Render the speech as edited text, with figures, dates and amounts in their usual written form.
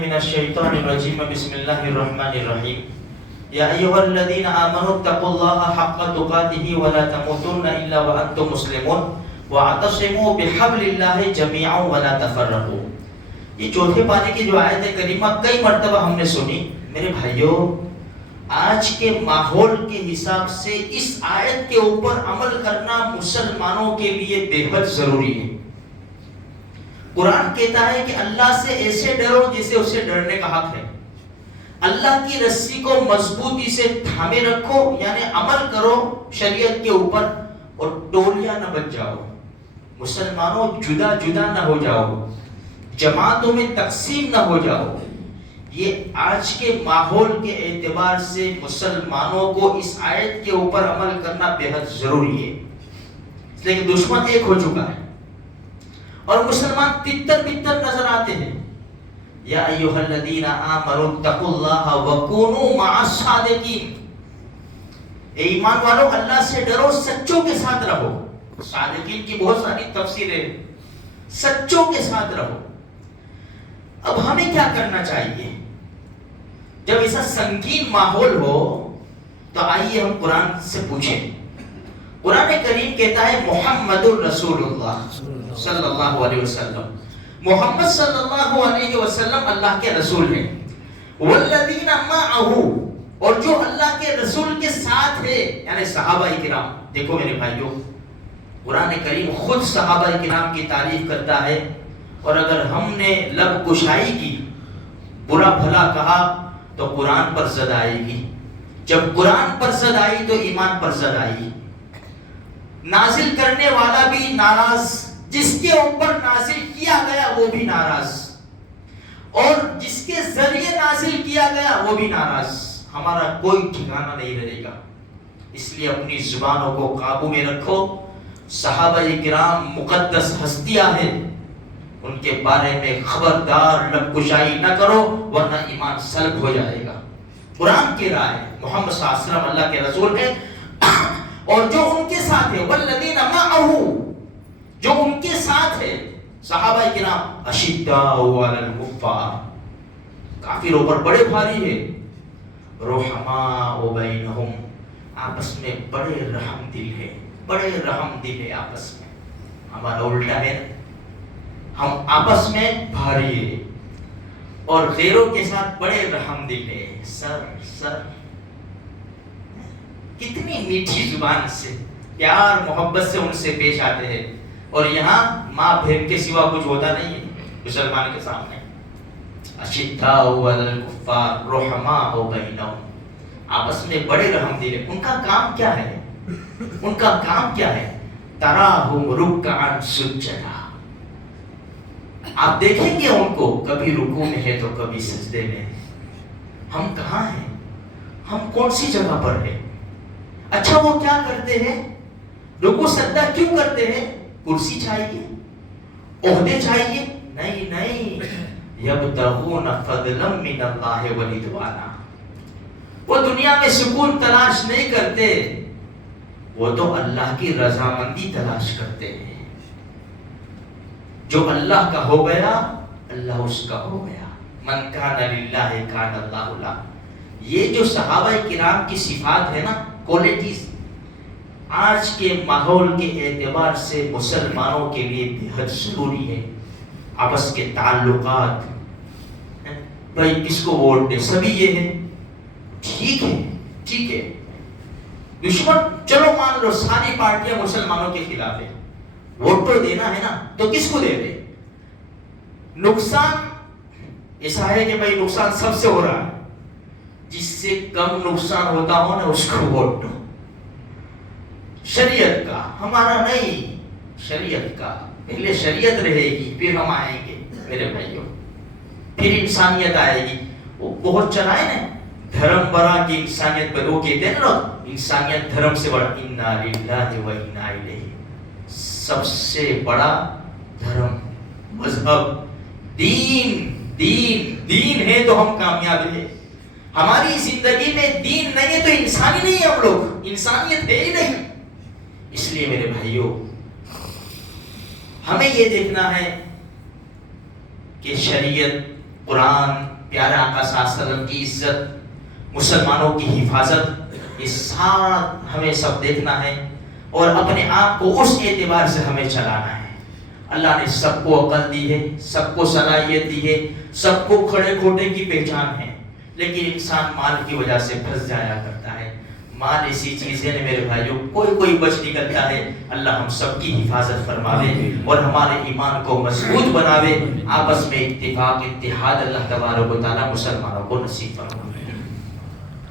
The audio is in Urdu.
من الشیطان الرجیم بسم اللہ الرحمن الرحیم یا ایہا الذین آمنوا اتقوا اللہ حق تقاته ولا تموتن الا وانتم مسلمون واعتصموا بحبل اللہ جميعا ولا تفرقوا. یہ چوتھے پارے کی جو آیت کریمہ کئی مرتبہ ہم نے سنی. میرے بھائیوں، آج کے ماحول کے حساب سے اس آیت کے اوپر عمل کرنا مسلمانوں کے لیے بے حد ضروری ہے. قرآن کہتا ہے کہ اللہ سے ایسے ڈرو جیسے اسے ڈرنے کا حق ہے. اللہ کی رسی کو مضبوطی سے تھامے رکھو، یعنی عمل کرو شریعت کے اوپر، اور ٹولیاں نہ بچ جاؤ. مسلمانوں جدا جدا نہ ہو جاؤ، جماعتوں میں تقسیم نہ ہو جاؤ. یہ آج کے ماحول کے اعتبار سے مسلمانوں کو اس آیت کے اوپر عمل کرنا بے حد ضروری ہے. اس لیے کہ دشمن ایک ہو چکا ہے اور مسلمان تتر بتر نظر آتے ہیں. یا ایھا الذین آمنوا اتقوا اللہ وکونوا مع الصادقین. اے ایمان والو، اللہ سے ڈرو، سچوں کے ساتھ رہو. صادقین کی بہت ساری تفسیریں، سچوں کے ساتھ رہو. اب ہمیں کیا کرنا چاہیے جب ایسا سنگین ماحول ہو؟ تو آئیے ہم قرآن سے پوچھیں. قرآن کریم کہتا ہے محمد الرسول اللہ صلی اللہ علیہ وسلم، محمد صلی اللہ علیہ وسلم اللہ کے رسول ہیں. والذین معہ، اور جو اللہ کے رسول کے ساتھ ہے یعنی صحابہ کرام. دیکھو میرے بھائیوں، قرآن کریم خود صحابہ کرام کی تعریف کرتا ہے، اور اگر ہم نے لب کشائی کی، برا بھلا کہا، تو قرآن پر زد آئے گی. جب قرآن پر زد آئی تو ایمان پر زد آئی. نازل کرنے والا بھی ناراض، جس کے اوپر نازل کیا گیا وہ بھی ناراض، اور جس کے ذریعے نازل کیا گیا وہ بھی ناراض. ہمارا کوئی ٹھکانہ نہیں رہے گا. اس لیے اپنی زبانوں کو قابو میں رکھو. صحابہ کرام مقدس ہستیاں ہیں، ان کے بارے میں خبردار لب کشائی نہ کرو ورنہ ایمان سلب ہو جائے گا. قرآن کی رائے، محمد صلی اللہ علیہ وسلم اللہ کے رسول ہیں، اور جو ان کے ساتھ ہے والذین معہ، جو ان کے ساتھ ہے صحابہ کرام، اشداء علی الکفار، کافروں پر بڑے بھاری ہے، رحماء بینہم، آپس میں بڑے رحم دل ہے، بڑے رحم دل ہے آپس میں. ہمارا الٹا ہے، ہم آپس میں بھاری ہے اور غیروں کے ساتھ بڑے رحم دل ہے. سر کتنی میٹھی زبان سے، پیار محبت سے ان سے پیش آتے ہیں، اور یہاں ماں بہن کے سوا کچھ ہوتا نہیں ہے مسلمان کے سامنے. اشداء علی الکفار رحماء بینہم، آپس میں بڑے رحم دل ہے. ان کا کام کیا ہے؟ ان کا کام کیا ہے؟ تراہم رکعا سجدا. آپ دیکھیں گے ان کو کبھی رکوع میں ہے تو کبھی سجدے میں. ہم کہاں ہیں؟ ہم کون سی جگہ پر ہیں؟ اچھا وہ کیا کرتے ہیں؟ رکوع سجدہ کیوں کرتے ہیں؟ کرسی چاہیے؟ عہدے چاہیے؟ نہیں. یبتغون فضلا من اللہ ورضوانا. وہ دنیا میں سکون تلاش نہیں کرتے، وہ تو اللہ کی رضامندی تلاش کرتے ہیں. جو اللہ کا ہو گیا اللہ اس کا ہو گیا. من کان للہ کان اللہ لہ. یہ جو صحابہ کرام کی صفات ہے نا، کوالٹیز، آج کے ماحول کے اعتبار سے مسلمانوں کے لیے بے حد ضروری ہے. آپس کے تعلقات، بھائی کس کو ووٹ دے، سبھی یہ ہے. ٹھیک ہے. دشمن چلو مان لو ساری پارٹیاں مسلمانوں کے خلاف ہے، ووٹ تو دینا ہے نا، تو کس کو دے دے؟ نقصان ایسا ہے کہ بھائی نقصان سب سے ہو رہا ہے، جس سے کم نقصان ہوتا ہو نا اس کو ووٹ دو. شریعت کا، ہمارا نہیں، شریعت کا. پہلے شریعت رہے گی پھر ہم آئیں گے میرے بھائیوں، پھر انسانیت آئے گی. وہ بہت چلائے نا دھرم برا کی انسانیت پر، وہ کہتے ہیں نا انسانیت دھرم سے بڑا. انا للہ و انا الیہ. سب سے بڑا دھرم، مذہب، دین ہے تو ہم کامیاب ہیں. ہماری زندگی میں دین نہیں ہے تو انسانی نہیں ہے. ہم لوگ انسانیت ہے ہی نہیں. اس لیے میرے بھائیوں، ہمیں یہ دیکھنا ہے کہ شریعت قرآن، پیارے آقا صلی اللہ علیہ وسلم کی عزت، مسلمانوں کی حفاظت، یہ سارا ہمیں سب دیکھنا ہے اور اپنے آپ کو اس اعتبار سے ہمیں چلانا ہے۔ اللہ نے سب کو عقل دی ہے، سب کو صلاحیت دی ہے، سب کو کھڑے کھوٹے کی پہچان ہے، لیکن انسان مال کی وجہ سے پھنس جایا کرتا ہے۔ مال ایسی چیز ہے میرے بھائیوں، کوئی بچ نکلتا ہے۔ اللہ ہم سب کی حفاظت فرماوے اور ہمارے ایمان کو مضبوط بناوے، آپس میں اتفاق اتحاد اللہ تبارک و تعالی مسلمانوں کو نصیب فرمائے۔